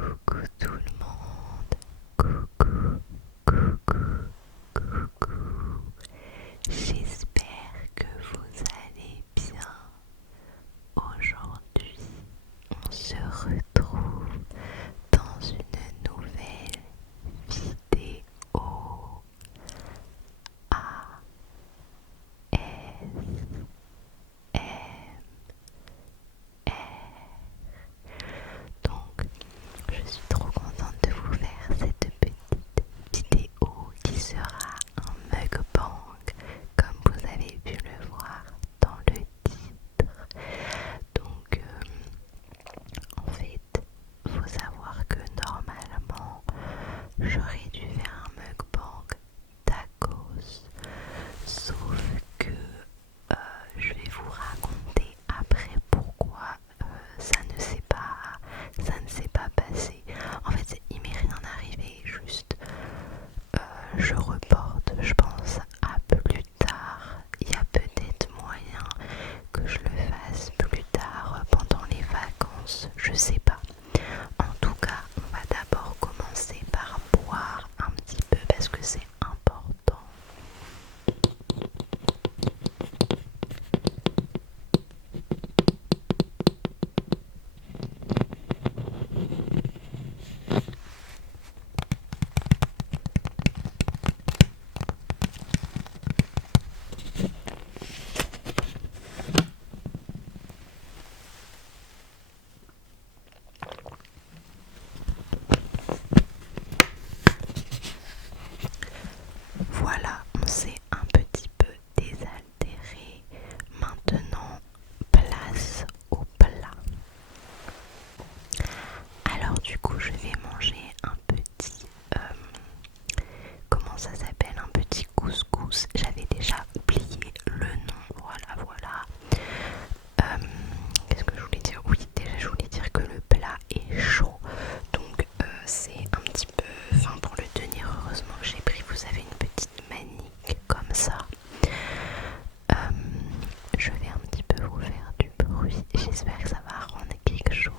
Coucou tout le monde, coucou, coucou, coucou. J'espère que vous allez bien. Aujourd'hui, on se retrouve dans une nouvelle vidéo ASMR. Donc, je suis trop contente de vous faire cette petite vidéo qui sera un mukbang, comme vous avez pu le voir dans le titre. Donc, en fait, faut savoir que normalement, j'aurais dû faire un mukbang tacos, sauf que je vais vous raconter après pourquoi ça ne s'est pas passé. En fait, il m'est rien arrivé, juste je reporte, je pense à plus tard. Il y a peut-être moyen que je le fasse plus tard pendant les vacances, je sais pas. En tout cas, on va d'abord commencer par boire un petit peu parce que c'est important. Voilà, on s'est un petit peu désaltéré. Maintenant, place au plat. Alors du coup, je vais manger un petit, comment ça s'appelle, un petit couscous. J'avais déjà oublié le nom, voilà. Qu'est-ce que je voulais dire? Oui, déjà je voulais dire que le plat est chaud. Donc c'est un petit peu, enfin pour le tenir, heureusement que j'ai pris, vous savez, une petite manique comme ça. Je vais un petit peu vous faire du bruit. J'espère que ça va rendre quelque chose.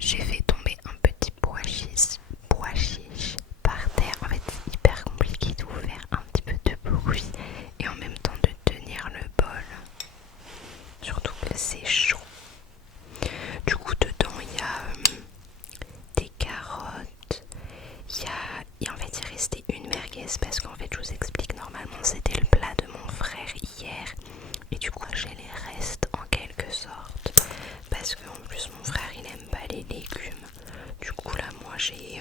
J'ai fait tomber un petit pois chiche par terre. En fait, c'est hyper compliqué de vous faire un petit peu de bruit et en même temps de tenir le bol. Surtout que c'est chaud. Du coup, dedans, il y a des carottes. En fait, il restait une merguez parce qu'en fait, je vous explique, normalement, c'était le plat de mon frère hier. Et du coup, j'ai les restes en quelque sorte. Parce qu'en plus, mon frère, il aime pas les légumes. Du coup, là, moi, j'ai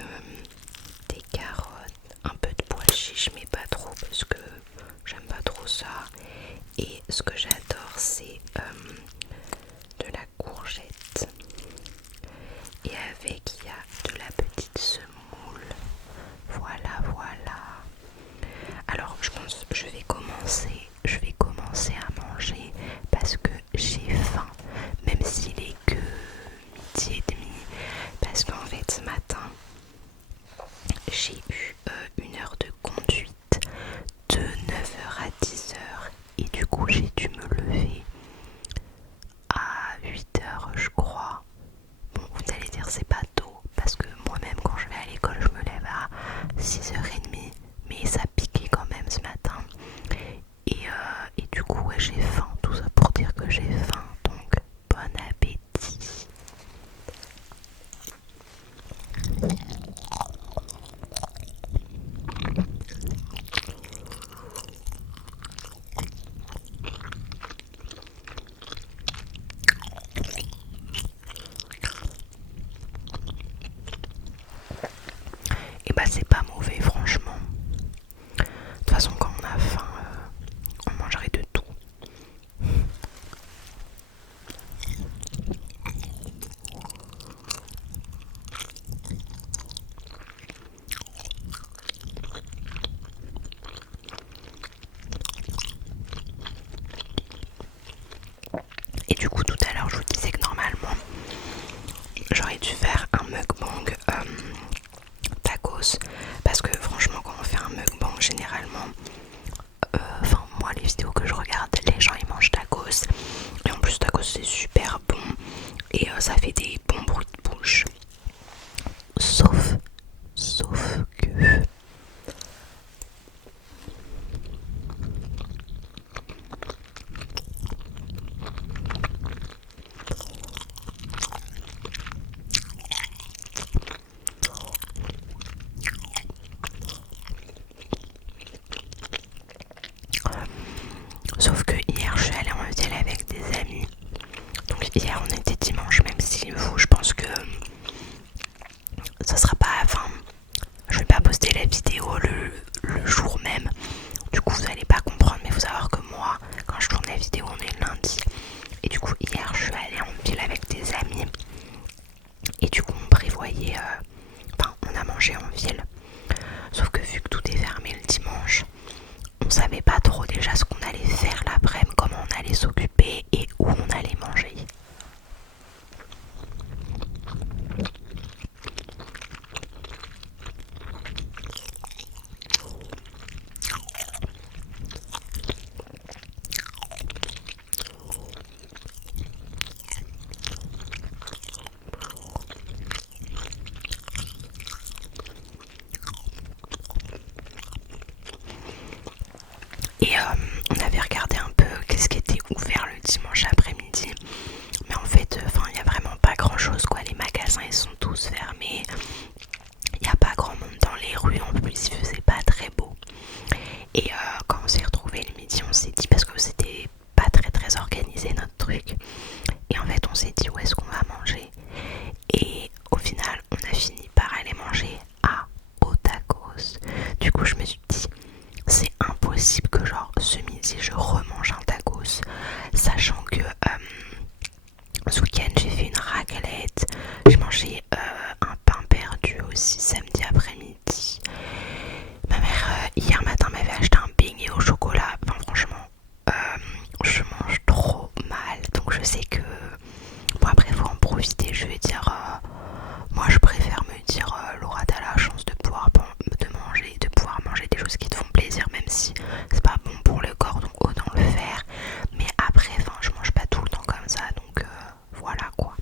des carottes, un peu de pois chiches, mais pas trop parce que j'aime pas trop ça. Et ce que j'adore, c'est de la courgette. Et avec, il y a de la petite semoule. Voilà. Alors, je pense que je vais commencer à manger parce que j'ai faim, même s'il est que midi et demi. Parce qu'en fait, ce matin, j'ai eu une heure de conduite de 9h à 10h et du coup, j'ai dû me lever à 8h, je crois. Bon, vous allez dire c'est pas tôt parce que moi-même quand je vais à l'école je me lève à 6h30, mais ça piquait quand même ce matin et du coup ouais, j'ai faim, tout ça pour dire que j'ai faim, donc bon appétit. Et bah c'est pas mauvais franchement. De toute façon quand on a faim, on mangerait de tout. hier on était dimanche, même si vous, je pense que ça sera pas, enfin, je vais pas poster la vidéo le jour même. Du coup, vous allez pas comprendre, mais faut savoir que moi, quand je tourne la vidéo, on est le lundi. Et du coup, hier, je suis allée en ville avec des amis. Et du coup, on prévoyait, enfin, on a mangé en ville. Sauf que vu que tout est fermé le dimanche, on savait pas trop déjà ce qu'on allait faire l'après-midi, comment on allait s'occuper et où on allait manger. Et on avait regardé un peu qu'est-ce qui était ouvert le dimanche après-midi. Mais en fait, il n'y a vraiment pas grand-chose quoi. Les magasins ils sont tous fermés. Il n'y a pas grand monde dans les rues. En plus, il faisait pas très beau. Et quand on s'est retrouvés le midi, on s'est dit, parce que c'était pas très très organisé notre truc. Et en fait, on s'est dit où est-ce qu'on va manger. Et au final, on a fini par aller manger au tacos. Du coup, je me suis dit, c'est impossible que genre ce midi je remange un tacos, sachant que ce week-end j'ai fait une raclette, j'ai mangé un pain perdu aussi samedi après-midi. Ma mère hier matin m'avait acheté un beignet au chocolat. Enfin franchement, je mange trop mal, donc je sais que bon après faut en profiter. Je vais dire, moi je préfère me dire Laura, t'as la chance de pouvoir de pouvoir manger des choses qui te font plaisir, même si c'est pas bon pour le corps, donc autant le faire. Mais après, je mange pas tout le temps comme ça, donc voilà quoi.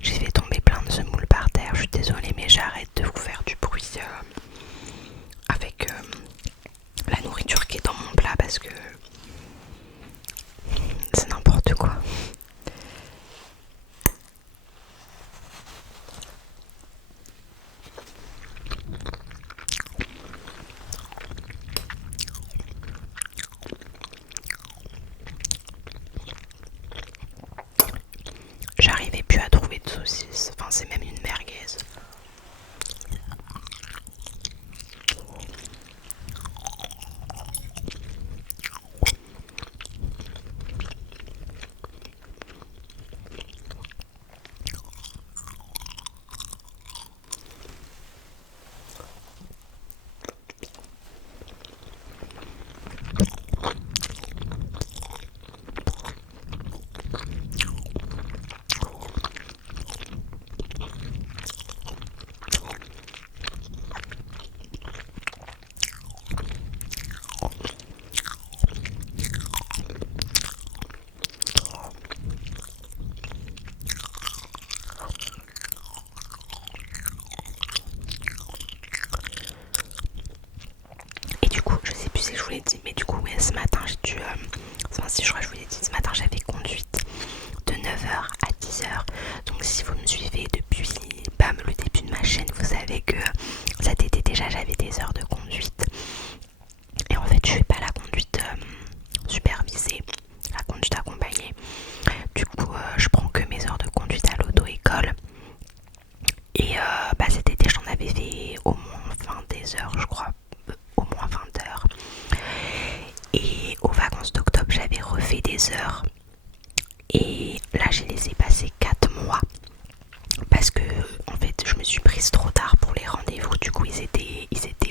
J'ai fait tomber plein de semoule par terre, je suis désolée, mais j'arrête de vous faire du bruit avec la nourriture qui est dans mon plat parce que c'est n'importe quoi. J'arrivais plus à trouver de saucisses, enfin c'est même une merguez. Et du coup, je sais plus si je vous l'ai dit, mais du coup, ouais, ce matin, j'ai dû. Enfin, si je crois que je vous l'ai dit, ce matin, j'avais conduite de 9h à 10h. Donc, si vous me suivez depuis le début de ma chaîne, vous savez que cet été déjà, j'avais des heures de conduite. Et en fait, je fais pas la conduite supervisée, la conduite accompagnée. Du coup, je prends que mes heures de conduite à l'auto-école. Et cet été, j'en avais fait au moins 20 des heures, je crois. Au moins 20 heures. Et aux vacances d'octobre, j'avais refait des heures. Et là, je les ai passées 4 mois. Parce que, en fait, je me suis prise trop tard pour les rendez-vous. Du coup, ils étaient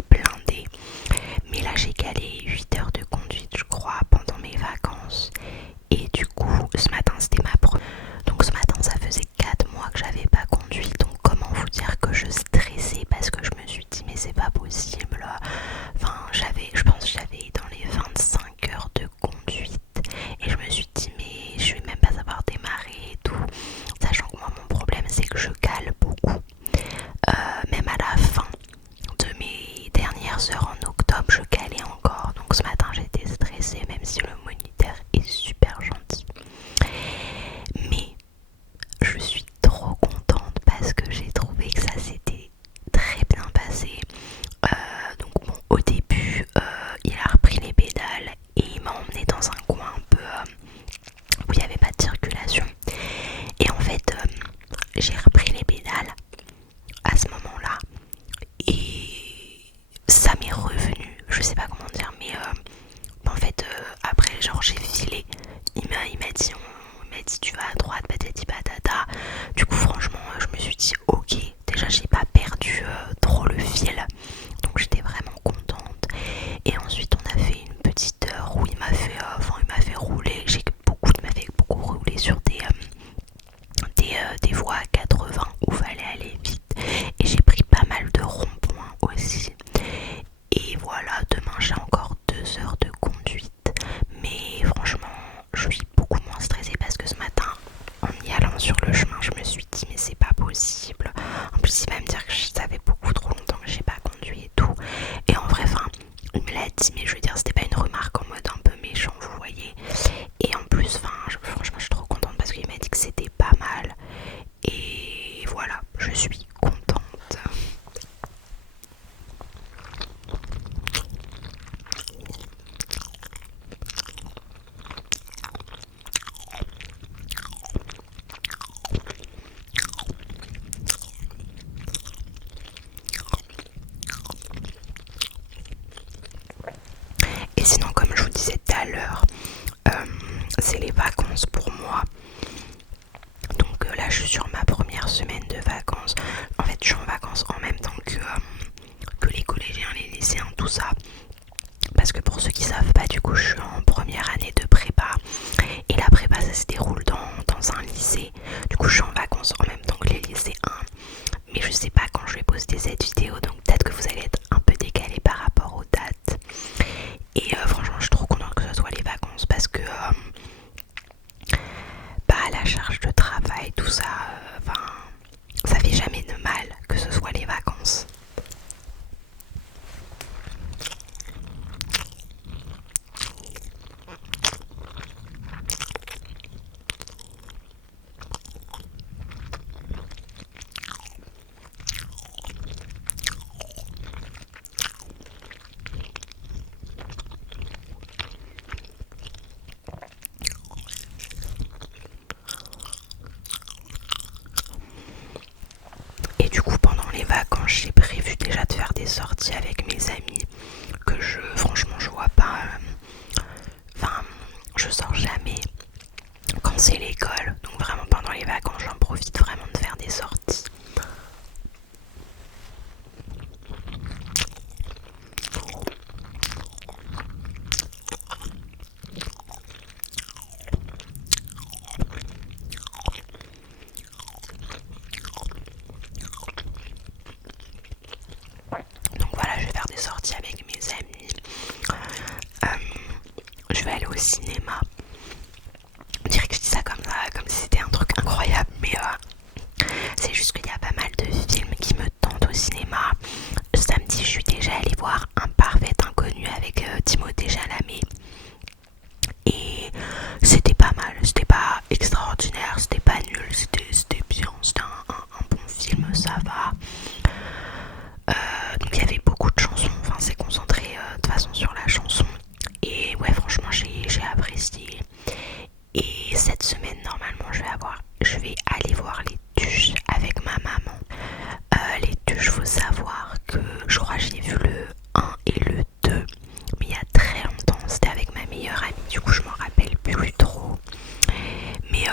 blindés. Mais là, j'ai calé 8 heures de conduite, je crois, pendant mes vacances. Et du coup, ce matin, c'était ma première. Donc, ce matin, ça faisait 4 mois que j'avais pas conduit. Donc, comment vous dire que je stressais parce que je me suis dit, mais c'est pas possible. Enfin, je pense que j'avais dans les 25 heures de conduite. Et je me suis dit, mais beaucoup moins stressée parce que ce matin, en y allant sur le chemin, je me suis dit mais c'est pas possible. En plus il va me dire que ça fait beaucoup trop longtemps que j'ai pas conduit et tout. Et en vrai, enfin, il me l'a dit, mais je veux dire c'était pas une remarque en mode un peu méchant, vous voyez. Et en plus, enfin, franchement je suis trop contente parce qu'il m'a dit que c'était pas mal. Et voilà, je suis contente. Et sinon, comme je vous disais tout à l'heure, c'est les vacances pour moi. Donc là, je suis sur ma première semaine de vacances. En fait, je suis en vacances en même temps que les collégiens, les lycéens, tout ça. Parce que pour ceux qui savent pas, du coup, je suis en première année de prépa. Et la prépa, ça se déroule dans un lycée. Du coup, je suis en vacances en même temps que les lycéens. Mais je sais pas quand je vais poster cette vidéo. Donc peut-être que vous allez être un peu décalé par rapport aux dates. Et franchement, je suis trop contente que ce soit les vacances. Parce que la charge de travail, tout ça, enfin, ça fait jamais de mal que ce soit les vacances. Et du coup, pendant les vacances, j'ai prévu déjà de faire des sorties avec mes amis que franchement, je vois pas. Enfin, je sors jamais quand c'est l'école. Donc vraiment, pendant les vacances, j'en profite vraiment de faire des sorties. Donc voilà, je vais faire des sorties avec mes amis. Je vais aller au cinéma. On dirait que je dis ça comme ça, comme si c'était un truc incroyable, mais c'est juste qu'il y a pas mal de films qui me tentent au cinéma. Samedi, je suis déjà allée voir Un Parfait Inconnu avec Timothée Chalamet. Et c'était pas mal, c'était pas extraordinaire, c'était pas nul, c'était bien, c'était un bon film, ça va. Donc il y avait beaucoup de chansons, enfin c'est concentré de toute façon sur la chanson. Et ouais, franchement, j'ai apprécié. Et cette semaine, normalement, je vais aller voir Les Tuches avec ma maman. Les Tuches, faut savoir que je crois que j'ai vu le 1 et le 2, mais il y a très longtemps. C'était avec ma meilleure amie, du coup je m'en rappelle plus trop. Mais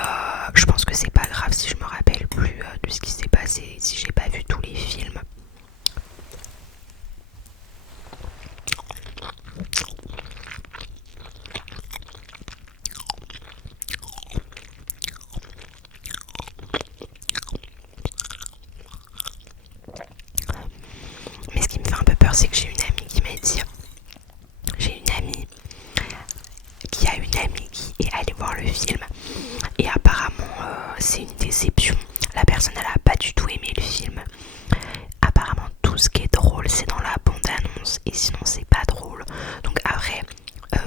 je pense que c'est pas grave si je me rappelle plus de ce qui s'est passé, si j'ai pas vu tous les films. Mais ce qui me fait un peu peur, c'est que j'ai une amie qui m'a dit, j'ai une amie qui a une amie qui est allée voir le film et apparemment c'est une déception. La personne elle a pas du tout aimé le film. Apparemment tout ce qui est drôle c'est dans la bande annonce et sinon c'est pas drôle. Donc après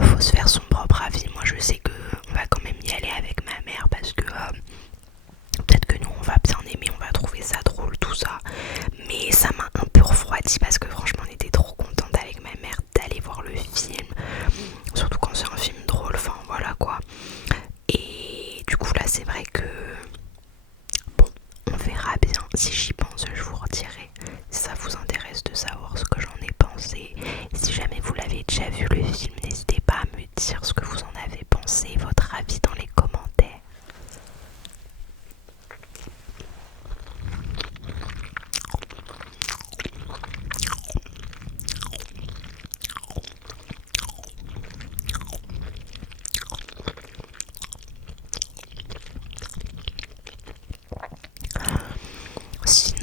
faut se faire son propre avis. Moi je sais que on va quand même y aller avec ma mère parce que peut-être que nous on va bien aimer, on va trouver ça drôle tout ça. Mais ça m'a un peu refroidi parce que franchement on était trop contente avec ma mère d'aller voir le film. Surtout quand c'est un film drôle, enfin voilà quoi. Et du coup là c'est vrai que bon, on verra bien. Si j'y pense je vous redirai si ça vous intéresse de savoir ce que j'en ai pensé. Si jamais vous l'avez déjà vu le film, n'hésitez pas à me dire ce que vous en avez pensé, votre avis dans les commentaires. Sinon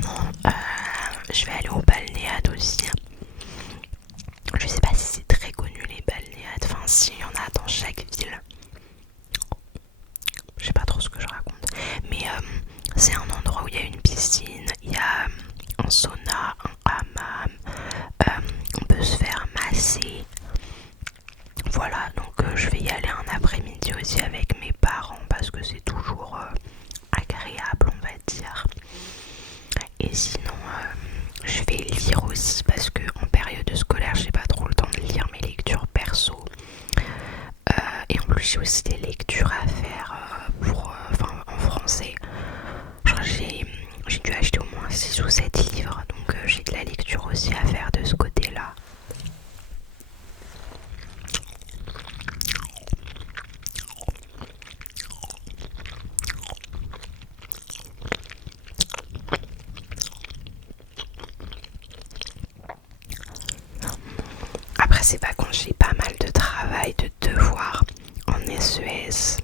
ces vacances j'ai pas mal de travail, de devoirs en SES.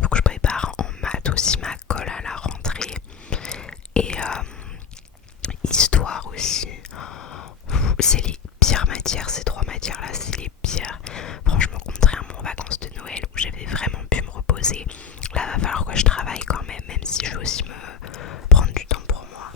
Faut que je prépare en maths aussi ma colle à la rentrée. Et histoire aussi. C'est les pires matières, ces 3 matières là, c'est les pires. Franchement, contrairement aux vacances de Noël où j'avais vraiment pu me reposer, là va falloir que je travaille quand même si je veux aussi me prendre du temps pour moi.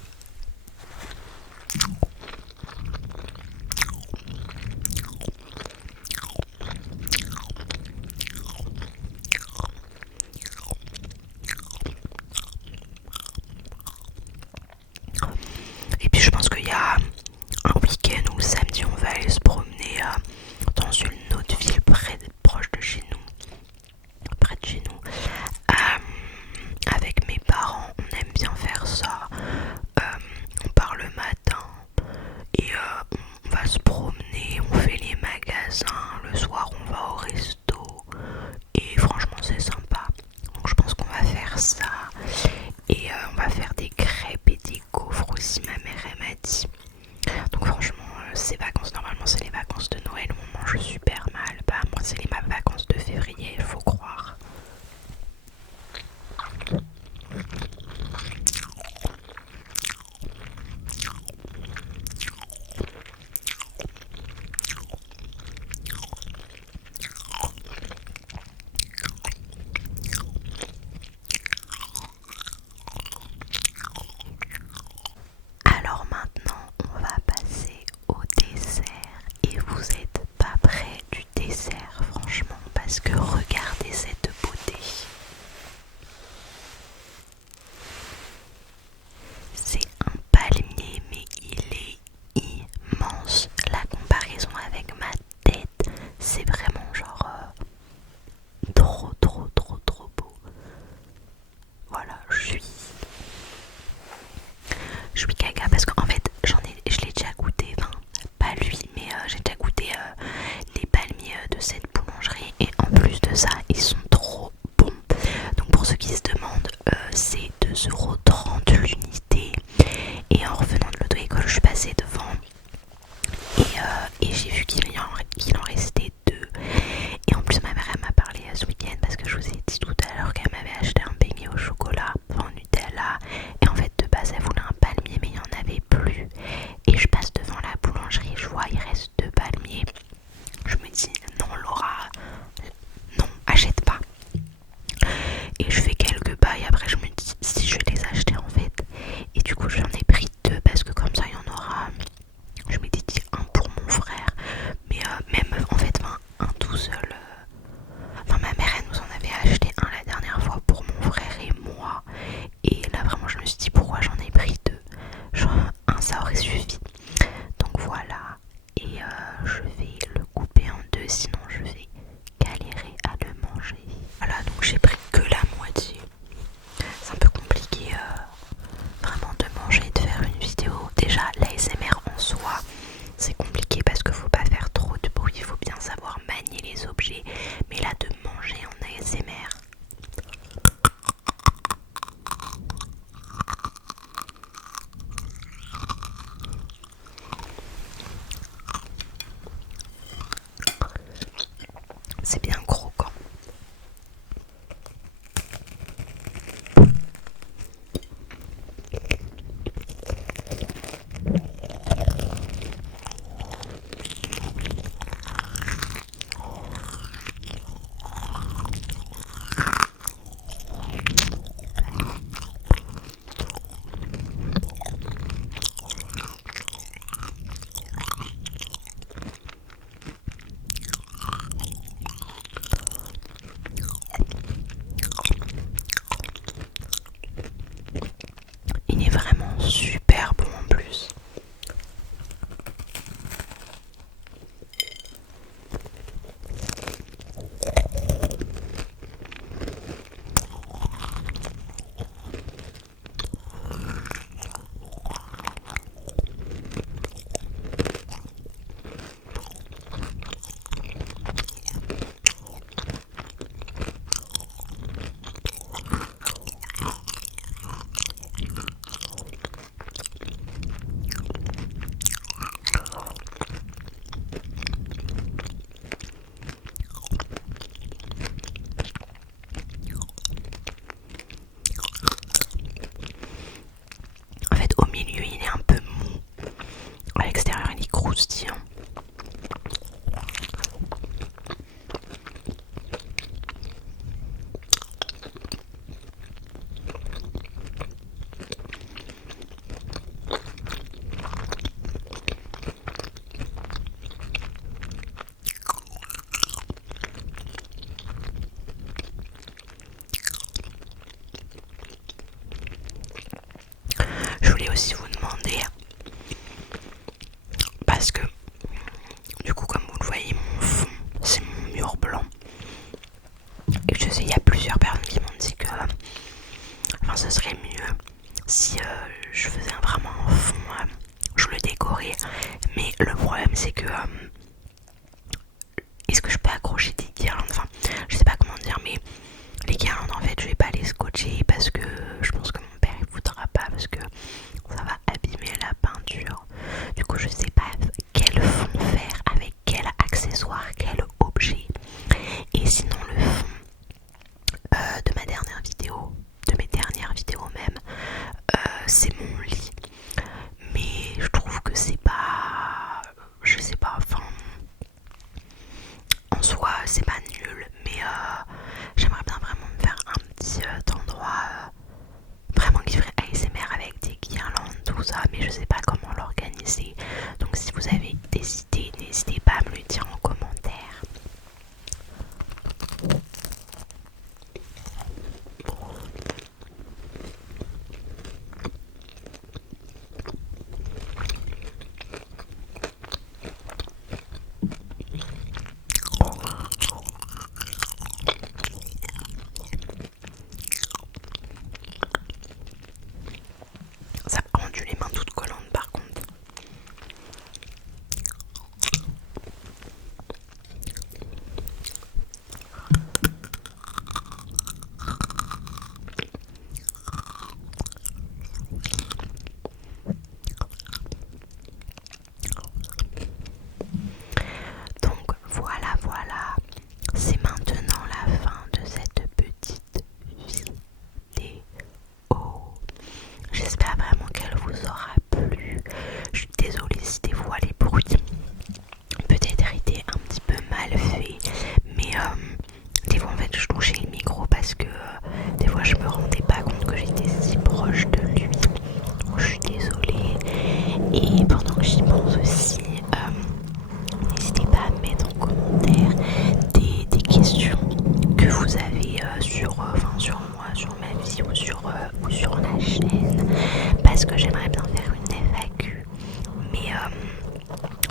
aussi vous demander, parce que du coup comme vous le voyez, mon fond c'est mon mur blanc, et je sais il y a plusieurs personnes qui m'ont dit que enfin ce serait mieux si je faisais vraiment un fond, je le décorais, mais le problème c'est que est-ce que je peux accrocher des guirlandes, enfin je sais pas comment dire, mais les guirlandes en fait je vais pas les scotcher parce que je pense que mon père il voudra pas, parce que ça va abîmer la peinture. Du coup je sais pas quel fond faire, avec quel accessoire, quel objet. Et sinon le fond de ma dernière vidéo, de mes dernières vidéos même, c'est mon lit. Mais je trouve que c'est pas, je sais pas, enfin en soi c'est pas nul, mais j'aimerais bien vraiment me faire un petit endroit vraiment qui ferait ASMR avec des guirlandes, tout ça, mais je sais pas comment l'organiser. Donc si vous avez des idées, n'hésitez pas à me le dire en commentaire. Ça m'a rendu les mains toutes collantes par contre. Donc voilà, c'est maintenant la fin de cette petite vidéo. J'espère vraiment qu'elle vous aura plu. Je suis désolée si des fois les bruits peut-être étaient un petit peu mal faits, mais des fois en fait je touchais le micro parce que des fois je me rendais pas compte que j'étais si proche de lui. Donc je suis désolée. Et pendant que j'y pense aussi, n'hésitez pas à me mettre en commentaire des questions que vous avez sur moi, sur ma vie ou sur la chaîne, parce que j'aimerais bien faire une FAQ,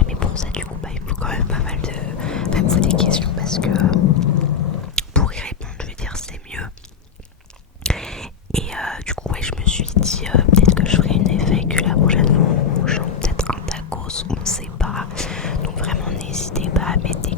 mais pour ça du coup il me faut quand même pas mal de... Enfin, il me faut des questions parce que pour y répondre je vais dire c'est mieux. Et du coup ouais, je me suis dit peut-être que je ferai une FAQ la prochaine fois, ou genre peut-être un tacos, on sait pas. Donc vraiment n'hésitez pas à mettre des